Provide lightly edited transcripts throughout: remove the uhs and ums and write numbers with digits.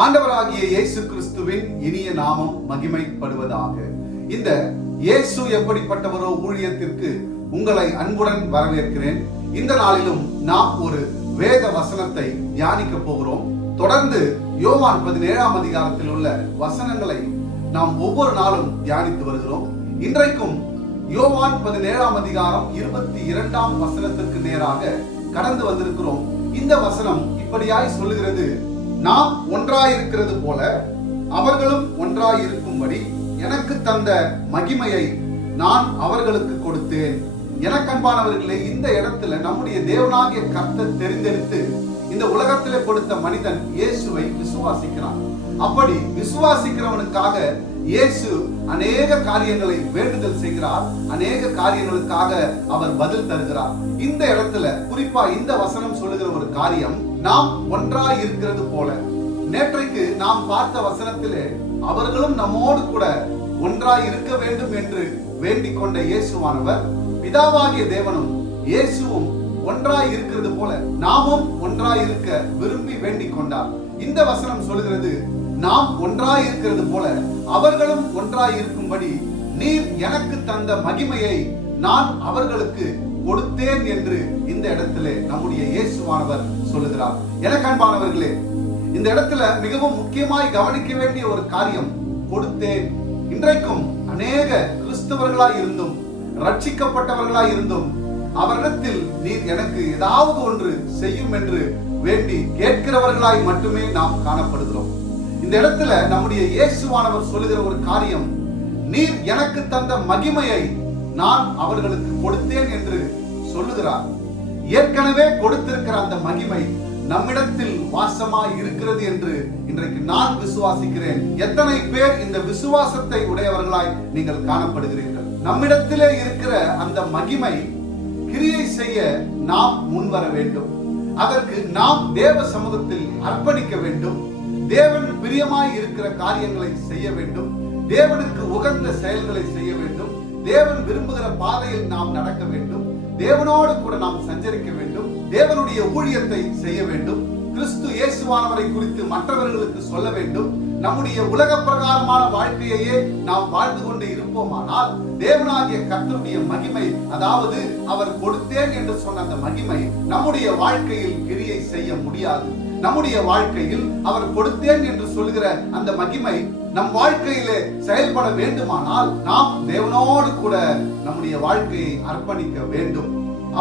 ஆண்டவராகிய இயேசு கிறிஸ்துவின் இனிய நாமம் மகிமைப்படுவதாக. இந்த இயேசு எப்படிப்பட்டவரோ ஊழியத்திற்கு உங்களை அன்புடன் வரவேற்கிறேன். இந்த நாளிலும் நாம் ஒரு வேத வசனத்தை தியானிக்க போகிறோம். தொடர்ந்து யோவான் 17ஆம் அதிகாரத்தில் உள்ள வசனங்களை நாம் ஒவ்வொரு நாளும் தியானித்து வருகிறோம். இன்றைக்கும் யோவான் 17ஆம் அதிகாரம் 22ஆம் வசனத்திற்கு நேராக கடந்து வந்திருக்கிறோம். இந்த வசனம் இப்படியாய் சொல்லுகிறது: நாம் ஒன்றாயிருக்கிறது போல அவர்களும் ஒன்றாயிருக்கும்படி எனக்கு தந்த மகிமையை நான் அவர்களுக்கு கொடுத்தேன். எனக்கு அன்பானவர்களே, இந்த இடத்துல நம்முடைய தேவனாகிய கர்த்தர் தெரிந்தெடுத்து இந்த உலகத்திலே கொடுத்த மனிதன் இயேசுவை விசுவாசிக்கிறான். அப்படி விசுவாசிக்கிறவனுக்காக இயேசு அநேக காரியங்களை வேண்டுதல் செய்கிறார். அநேக காரியங்களுக்காக அவர் பதில் தருகிறார். இந்த இடத்துல குறிப்பா இந்த வசனம் சொல்லுகிற ஒரு காரியம், நாம் ஒன்றாய் இருக்கிறது போல. நேற்றைக்கு நாம் பார்த்த வசனத்திலே அவர்களும் நம்மோடு கூட ஒன்றாய் இருக்க வேண்டும் என்று வேண்டிக் கொண்ட இயேசுவானவர், பிதாவாகிய தேவனும் இயேசுவும் ஒன்றாய் இருக்கிறது போல நாமும் ஒன்றாய் இருக்க விரும்பி வேண்டிக் கொண்டார். இந்த வசனம் சொல்லுகிறது, நாம் ஒன்றாய் இருக்கிறது போல அவர்களும் ஒன்றாய் இருக்கும்படி நீர் எனக்கு தந்த மகிமையை நான் அவர்களுக்கு கொடுத்தேன் என்று இந்த இடத்திலே நம்முடைய இயேசுவானவர் சொல்லுகிறார். எனக்கு அன்பானவர்களே, இந்த இடத்துல மிகவும் முக்கியமாய் கவனிக்க வேண்டிய ஒரு காரியம், கொடுத்தேன். இன்றைக்கும் அநேக கிறிஸ்தவர்களாய் இருந்தும் ரட்சிக்கப்பட்டவர்களாய் இருந்தும் அவரிடத்தில் நீர் எனக்கு ஏதாவது ஒன்று செய்யும் என்று வேண்டி கேட்கிறவர்களாய் மட்டுமே நாம் காணப்படுகிறோம். இந்த இடத்துல நம்முடைய இயேசுவானவர் சொல்லுகிற ஒரு காரியம், நீர் எனக்கு தந்த மகிமையை நான் அவர்களுக்கு கொடுத்தேன் என்று சொல்லுகிறார். ஏற்கனவே கொடுத்திருக்கிற அந்த மகிமை நம்மிடத்தில் வாசமாய் இருக்கிறது என்று இன்றைக்கு நான் விசுவாசிக்கிறேன். எத்தனை பேர் இந்த விசுவாசத்தை உடையவர்களாய் நீங்கள் காணப்படுகிறீர்கள்? நம்மிடத்திலே இருக்கிற அந்த மகிமை கிரியை செய்ய நாம் முன்வர வேண்டும். அதற்கு நாம் தேவ சமூகத்தில் அர்ப்பணிக்க வேண்டும். தேவன் பிரியமாய் இருக்கிற காரியங்களை செய்ய வேண்டும். தேவனுக்கு உகந்த செயல்களை செய்ய வேண்டும். தேவன் விரும்புகிற பாதையில் நாம் நடக்க வேண்டும். தேவனோடு கூட நாம் சஞ்சரிக்க வேண்டும். தேவனுடைய ஊழியத்தை செய்ய வேண்டும். கிறிஸ்து இயேசுவானவரை குறித்து மற்றவர்களுக்கு சொல்ல வேண்டும். நம்முடைய உலக பிரகாரமான வாழ்க்கையே நாம் வாழ்ந்து கொண்டு இருப்போமானால் தேவனாகிய கர்த்தருடைய மகிமை, அதாவது அவர் கொடுத்தேன் என்று சொன்ன அந்த மகிமை நம்முடைய வாழ்க்கையில் கிரியை செய்ய முடியாது. நம்முடைய வாழ்க்கையில் அவர் கொடுத்தேன் என்று சொல்கிற அந்த மகிமை நம் வாழ்க்கையிலே செயல்பட வேண்டுமானால் நாம் தேவனோடு கூட நம்முடைய வாழ்க்கையை அர்ப்பணிக்க வேண்டும்.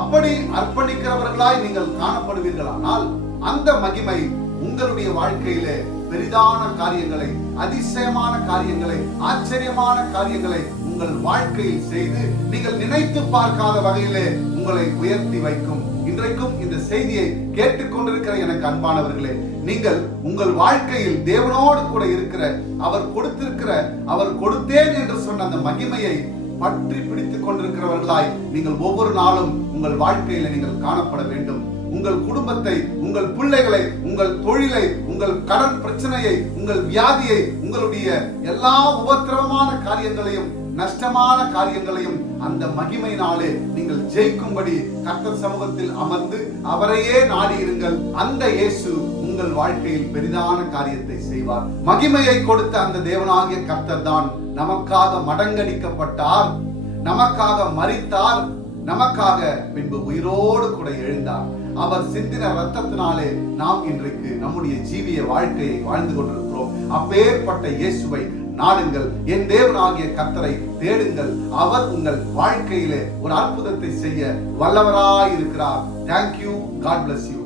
அப்படி அர்ப்பணிக்கிறவர்களாய் நீங்கள் காணப்படுவீர்களானால் அந்த மகிமை உங்களுடைய வாழ்க்கையிலே பெரிதான காரியங்களை, அதிசயமான காரியங்களை, ஆச்சரியமான காரியங்களை உங்கள் வாழ்க்கையில் செய்து நீங்கள் நினைத்து பார்க்காத வகையிலே உங்களை உயர்த்தி வைக்கும். இன்றைக்கும் இந்த செய்தியை கேட்டுக்கொண்டிருக்கிற எனக்கு அன்பானவர்களே, நீங்கள் உங்கள் வாழ்க்கையில் தேவனோடு கூட இருக்கிற அவர் கொடுத்திருக்கிற, அவர் கொடுத்தேன் என்று சொன்ன அந்த மகிமையை பற்றி பிடித்துக் கொண்டிருக்கிறவர்களாய் நீங்கள் ஒவ்வொரு நாளும் உங்கள் வாழ்க்கையில நீங்கள் காணப்பட வேண்டும். உங்கள் குடும்பத்தை, உங்கள் பிள்ளைகளை, உங்கள் தொழிலை, உங்கள் கடன் பிரச்சனையை, உங்கள் வியாதியை, உங்களுடைய எல்லா உபத்திரவமான காரியங்களையும், நஷ்டமான காரியங்களையும் அந்த மகிமையினாலே நீங்கள் ஜெயிக்கும்படி கர்த்தர் சமூகத்தில் அமர்ந்து அவரையே நாடி இருங்கள். அந்த இயேசு உங்கள் வாழ்க்கையில் பெரிதான காரியத்தை செய்வார். மகிமையை கொடுத்த அந்த தேவனாகிய கர்த்தர் தான் நமக்காக மடங்கடிக்கப்பட்டார், நமக்காக மரித்தார், நமக்காக பின்பு உயிரோடு கூட எழுந்தார். அவர் சிந்தின ரத்தத்தினாலே நாம் இன்றைக்கு நம்முடைய ஜீவிய வாழ்க்கையை வாழ்ந்து கொண்டிருக்கிறோம். அப்பேற்பட்ட இயேசுவை நாடுங்கள். என் தேவனாகிய கர்த்தரை தேடுங்கள். அவர் உங்கள் வாழ்க்கையிலே ஒரு அற்புதத்தை செய்ய வல்லவராய் இருக்கிறார். Thank you. God bless you.